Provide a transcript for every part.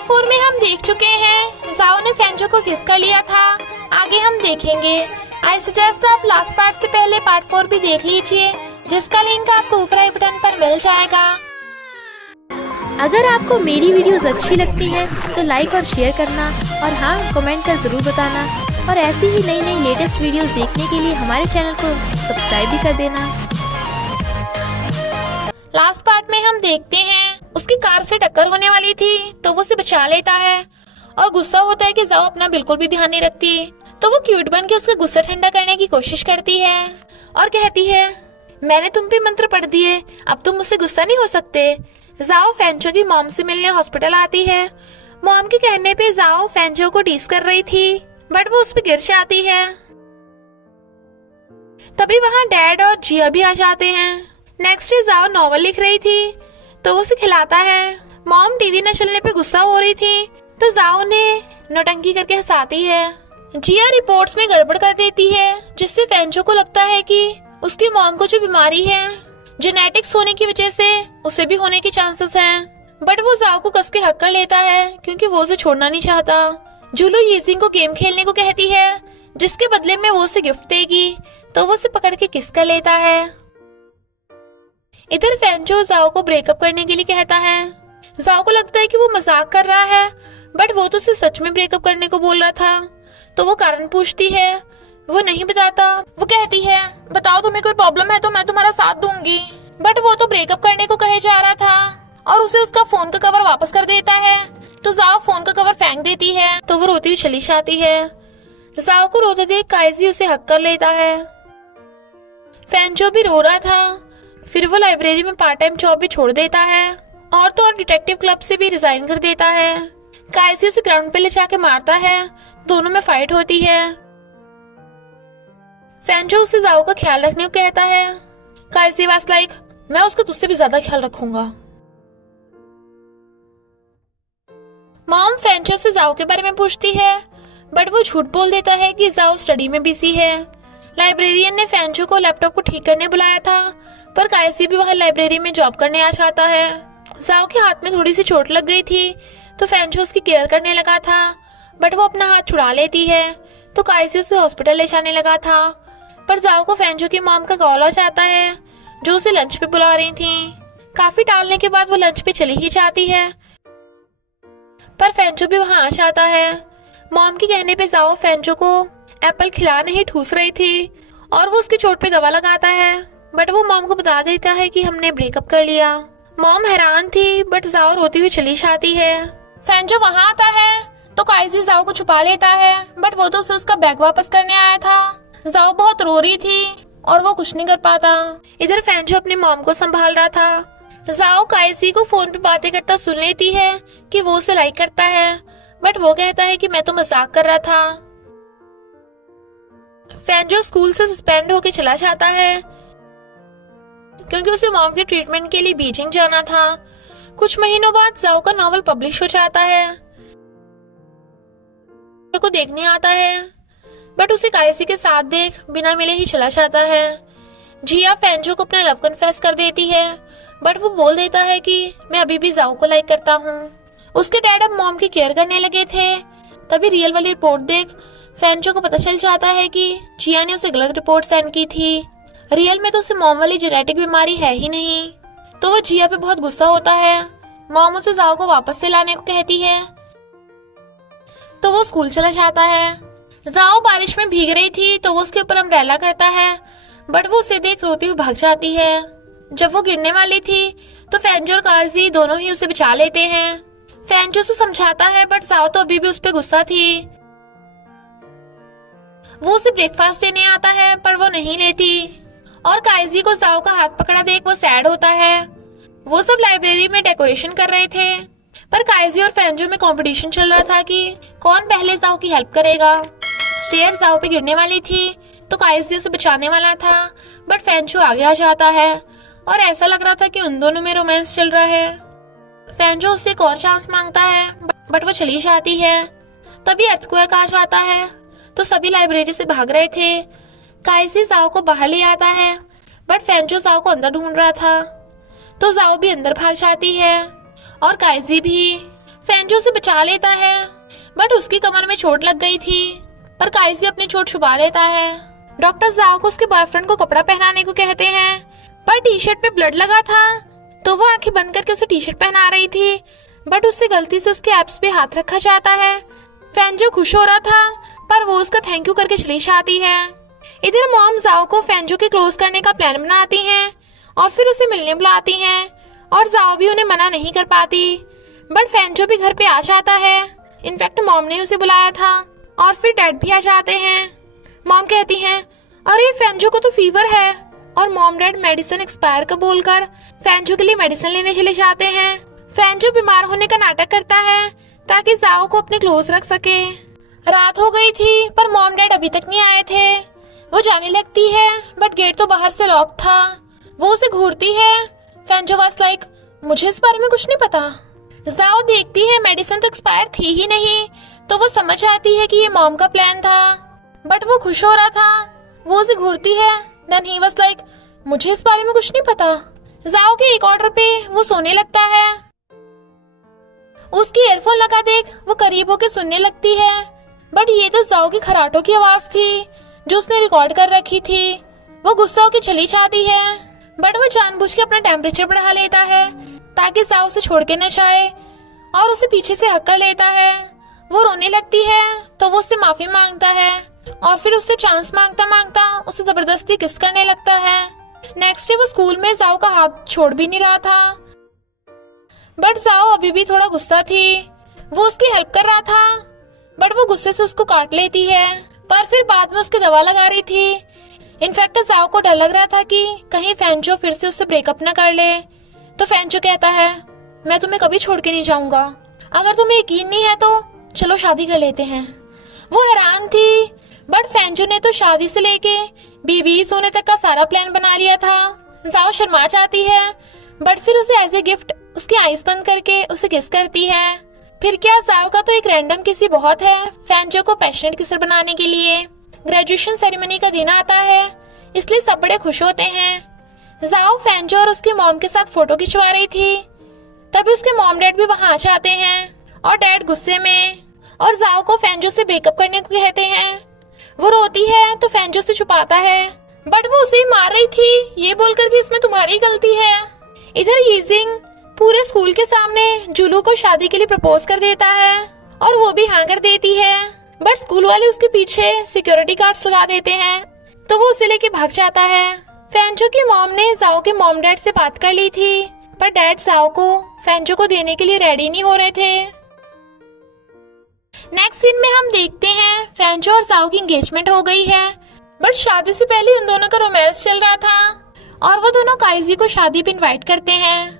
Part 4 में हम देख चुके हैं जाओ ने फेंजो को किस कर लिया था। आगे हम देखेंगे। आई सजेस्ट आप लास्ट पार्ट से पहले पार्ट 4 भी देख लीजिए, जिसका लिंक आपको ऊपर आई बटन पर मिल जाएगा। अगर आपको मेरी वीडियोस अच्छी लगती है तो लाइक और शेयर करना, और हाँ, कमेंट कर ज़रूर बताना। और ऐसी ही नई नई लेटेस्ट वीडियोस देखने के लिए हमारे चैनल को सब्सक्राइब भी कर देना। लास्ट पार्ट में हम देखते हैं उसकी कार से टक्कर होने वाली थी तो वो उसे बचा लेता है और गुस्सा होता है कि जाओ अपना बिल्कुल भी ध्यान नहीं रखती। तो वो क्यूट बन के उसका गुस्सा ठंडा करने की कोशिश करती है और कहती है, मैंने तुम पे मंत्र पढ़ दिए, अब तुम मुझसे गुस्सा नहीं हो सकते। जाओ फेंजो की मॉम से मिलने हॉस्पिटल आती है। मॉम के कहने पे जाओ फेंजो को टीज कर रही थी, बट वो उस पे गिर जाती है। तभी वहाँ डैड और जिया भी आ जाते हैं। नेक्स्ट डे जाओ नॉवल लिख रही थी तो वो उसे खिलाता है। मॉम टीवी न चलने पे गुस्सा हो रही थी तो जाओ ने नौटंकी करके हंसाती है। जिया रिपोर्ट्स में गड़बड़ कर देती है, जिससे फेंजो को लगता है कि उसकी मॉम को जो बीमारी है जेनेटिक्स होने की वजह से उसे भी होने के चांसेस हैं। बट वो जाओ को कस के हक कर लेता है क्योंकि वो उसे छोड़ना नहीं चाहता। जूलू यीजिंग को गेम खेलने को कहती है, जिसके बदले में वो उसे गिफ्ट देगी, तो वो उसे पकड़ के किस कर लेता है। इधर फेंजो जाओ को ब्रेकअप करने के लिए कहता है। जाओ को लगता है कि वो मजाक कर रहा है, बट वो तो उसे सच में ब्रेकअप करने को बोल रहा था। तो वो कारण पूछती है, वो नहीं बताता। वो कहती है, बताओ तुम्हें कोई प्रॉब्लम है तो मैं तुम्हारा साथ दूंगी। बट वो तो ब्रेकअप करने को कहे जा रहा था और उसे उसका फोन का कवर वापस कर देता है। तो जाओ फोन का कवर फेंक देती है तो वो रोती हुई चली जाती है। जाओ को रोते देख काइजी उसे हक कर लेता है। फेंजो भी रो रहा था। फिर वो लाइब्रेरी में पार्ट टाइम जॉब भी छोड़ देता है और तो और डिटेक्टिव क्लब से भी रिजाइन कर देता है। काइजी उसे ग्राउंड पे ले जाके मारता है, दोनों में फाइट होती है। फेंजो उसे जाओ का ख्याल रखने को कहता है। काइजी वाज लाइक, मैं उसका तुझसे भी ज्यादा ख्याल रखूंगा। मॉम फेंजो से जाओ के बारे में पूछती है, बट वो झूठ बोल देता है कि जाओ स्टडी में बिजी है। लाइब्रेरियन ने फेंजो को लैपटॉप को ठीक करने बुलाया था, पर काइजी भी वहाँ लाइब्रेरी में जॉब करने आ जाता है। जाओ के हाथ में थोड़ी सी चोट लग गई थी तो फेंजो उसकी केयर करने लगा था, बट वो अपना हाथ छुड़ा लेती है तो काइजी उसे हॉस्पिटल ले जाने लगा था। पर जाओ को फेंजो की मॉम का कॉल आ जाता है, जो उसे लंच पे बुला रही थी। काफी टालने के बाद वो लंच पे चली ही जाती है, पर फेंजो भी वहाँ आ जाता है। मॉम के कहने पे जाओ फेंजो को एप्पल खिला नहीं ठूस रही थी और वो उसकी चोट पे दवा लगाता है, बट वो मॉम को बता देता है कि हमने ब्रेकअप कर लिया। मॉम हैरान थी, बट जाओ रोती हुई चली जाती है। फेंजो वहाँ आता है तो काइजी जाओ को छुपा लेता है, बट वो तो उसे उसका बैग वापस करने आया था। जाओ बहुत रो रही थी और वो कुछ नहीं कर पाता। इधर फेंजो अपनी मॉम को संभाल रहा था। जाओ काइजी को फोन पे बातें करता सुन लेती है कि वो उसे लाइक करता है, बट वो कहता है कि मैं तो मजाक कर रहा था। फेंजो स्कूल से सस्पेंड होके चला जाता है क्योंकि उसे मॉम के ट्रीटमेंट के लिए बीजिंग जाना था। कुछ महीनों बाद जाओ का नॉवल पब्लिश हो जाता है। को देखने आता है, बट उसे काइजी के साथ देख बिना मिले ही चला जाता है। जिया फेंजो को अपना लव कन्फेस कर देती है, बट वो बोल देता है कि मैं अभी भी जाओ को लाइक करता हूँ। उसके डैड अब मॉम की केयर करने लगे थे। तभी रियल वाली रिपोर्ट देख फेंजो को पता चल जाता है कि जिया ने उसे गलत रिपोर्ट सेंड की थी। रियल में तो उसे मॉम वाली जेनेटिक बीमारी है ही नहीं। तो वो जिया पे बहुत गुस्सा होता है। मॉम उसे जाओ को वापस से लाने को कहती है तो वो स्कूल चला जाता है। जाओ बारिश में भीग रही थी तो वो उसके ऊपर अम्ब्रेला करता है, बट वो उसे देख रोती हुई भाग जाती है। जब वो गिरने वाली थी तो फेंजो और काइजी दोनों ही उसे बचा लेते हैं। फेंजो से समझाता है, बट जाओ तो अभी भी उस पर गुस्सा थी। वो उसे ब्रेकफास्ट देने आता है, पर वो नहीं लेती और काइजी को जाओ का हाथ पकड़ा देख वो सैड होता है। वो सब लाइब्रेरी में डेकोरेशन कर रहे थे, पर काइजी और फेंजो में कंपटीशन चल रहा था कि कौन पहले जाओ की हेल्प करेगा। स्टेयर जाओ पे गिरने वाली थी तो काइजी उसे बचाने वाला था, बट फेंजो आगे आ जाता है और ऐसा लग रहा था कि उन दोनों में रोमांस चल रहा है। फेंजो उससे एक और चांस मांगता है, बट वो चली जाती है। तभी अर्थक्वेक आ जाता है तो सभी लाइब्रेरी से भाग रहे थे। काइजी जाओ को बाहर ले आता है, बट फेंजो जाओ को अंदर ढूंढ रहा था तो जाओ भी अंदर भाग जाती है और काइजी भी। फैंजो उसे बचा लेता है, बट उसकी कमर में चोट लग गई थी। पर काइजी अपनी चोट छुपा लेता है। डॉक्टर जाओ को उसके बॉयफ्रेंड को कपड़ा पहनाने को कहते हैं, पर टी शर्ट पे ब्लड लगा था, तो वो आंखें बंद करके उसे टी शर्ट पहना रही थी, बट उससे गलती से उसके एब्स पे हाथ रखा जाता है। फैंजो खुश हो रहा था, पर वो उसका थैंक यू करके चली जाती है। इधर मॉम जाओ को फैंजो के क्लोज करने का प्लान बनाती हैं और फिर उसे मिलने बुलाती हैं, और जाओ भी उन्हें मना नहीं कर पाती, बट फैंजो भी घर पे आ जाता है। इनफैक्ट मॉम ने उसे बुलाया था, और फिर डैड भी आ जाते हैं। मॉम कहती हैं, अरे फैंजो को तो फीवर है, और मॉम डैड मेडिसिन एक्सपायर का बोलकर फैंजो के लिए मेडिसिन लेने चले जाते हैं। फैंजो बीमार होने का नाटक करता है ताकि जाओ को अपने क्लोज रख सके। रात हो गई थी, पर मॉम डैड अभी तक नहीं आए थे। वो जाने लगती है, बट गेट तो बाहर से लॉक था। वो उसे घूरती है। फैंजो वाज लाइक, मुझे इस बारे में कुछ नहीं पता। जाओ देखती है मेडिसिन तो एक्सपायर थी ही नहीं, तो वो समझ आती है कि ये मॉम का प्लान था, बट वो खुश हो रहा था। वो उसे घूरती है। देन ही वाज लाइक, मुझे इस बारे में कुछ नहीं पता। जाओ के एक ऑर्डर पे वो सोने लगता है। उसकी ईयरफोन लगा देख वो करीब होके सुनने लगती है, बट ये तो जाओ की खराटों की आवाज थी जो उसने रिकॉर्ड कर रखी थी। वो गुस्सा होकर चली जाती है, बट वो जानबूझ के अपना टेम्परेचर बढ़ा लेता है ताकि जाओ उसे छोड़ के न जाए, और उसे पीछे से हक कर लेता है। वो रोने लगती है, तो वो उससे माफी मांगता है, और फिर उससे चांस मांगता मांगता उसे जबरदस्ती किस करने लगता है। नेक्स्ट डे वो स्कूल में जाओ का हाथ छोड़ भी नहीं रहा था, बट जाओ अभी भी थोड़ा गुस्सा थी। वो उसकी हेल्प कर रहा था, बट वो गुस्से से उसको काट लेती है, पर फिर बाद में उसकी दवा लगा रही थी। इनफैक्ट जाओ को डर लग रहा था कि कहीं फैंजो फिर से उससे ब्रेकअप न कर ले। तो फैंजो कहता है, मैं तुम्हें कभी छोड़ के नहीं जाऊंगा, अगर तुम्हें यकीन नहीं है तो चलो शादी कर लेते हैं। वो हैरान थी, बट फैंजो ने तो शादी से लेके बीबीस होने तक का सारा प्लान बना लिया था। जाओ शर्मा जाती है, बट फिर उसे एज ए गिफ्ट उसकी आईज बंद करके उसे किस करती है। फिर क्या जाओ का तो एक रैंडम किसी बहुत है फैंजो को पैशनेट किसर बनाने के लिए। ग्रेजुएशन सेरेमनी का दिन आता है, इसलिए सब बड़े खुश होते हैं। जाओ फैंजो और उसकी मॉम के साथ फोटो खिंचवा रही थी, तभी उसके मॉम डैड भी वहां आ जाते हैं, और डैड गुस्से में और जाओ को फैंजो से ब्रेकअप करने को कहते हैं। वो रोती है तो फैंजो से छुपाता है, बट वो उसे ही मार रही थी ये बोलकर कि इसमें तुम्हारी गलती है। इधर यीजिंग पूरे स्कूल के सामने जुलू को शादी के लिए प्रपोज कर देता है, और वो भी हाँ कर देती है, बट स्कूल वाले उसके पीछे सिक्योरिटी गार्ड्स लगा देते हैं, तो वो उसे लेके भाग जाता है। फैंजो की मॉम ने जाओ के मॉम डैड से बात कर ली थी, पर डैड जाओ को फैंजो को देने के लिए रेडी नहीं हो रहे थे। नेक्स्ट सीन में हम देखते हैं फैंजो और जाओ की एंगेजमेंट हो गई है, बट शादी से पहले उन दोनों का रोमांस चल रहा था, और वो दोनों काइजी को शादी पे इनवाइट करते हैं।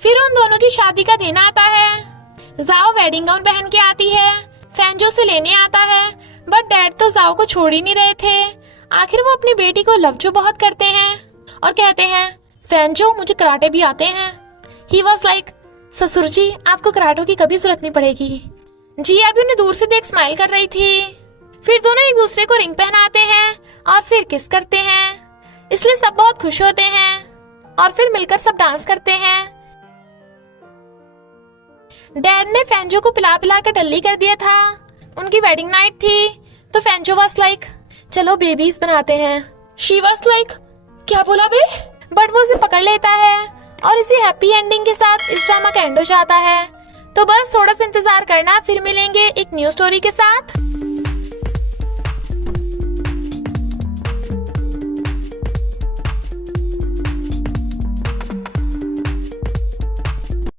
फिर उन दोनों की शादी का दिन आता है। जाओ वेडिंग गाउन पहन के आती है, फैंजो से लेने आता है, बट डैड तो जाओ को छोड़ ही नहीं रहे थे। आखिर वो अपनी बेटी को लव जो बहुत करते हैं और कहते हैं, फैंजो मुझे कराटे भी आते हैं। ही वॉज लाइक, ससुर जी आपको कराटों की कभी जरूरत नहीं पड़ेगी। जी अभी उन्हें दूर से देख स्माइल कर रही थी। फिर दोनों एक दूसरे को रिंग पहनाते हैं और फिर किस करते हैं, इसलिए सब बहुत खुश होते हैं, और फिर मिलकर सब डांस करते हैं। डैड ने फैंजो को पिला पिला कर टल्ली कर दिया था। उनकी वेडिंग नाइट थी, तो फैंजो वाज लाइक, चलो बेबीज बनाते हैं। शी वाज लाइक, क्या बोला बे? बट वो उसे पकड़ लेता है, और इसी हैप्पी एंडिंग के साथ इस ड्रामा का एंड हो जाता है। तो बस थोड़ा सा इंतजार करना, फिर मिलेंगे एक न्यू स्टोरी के साथ।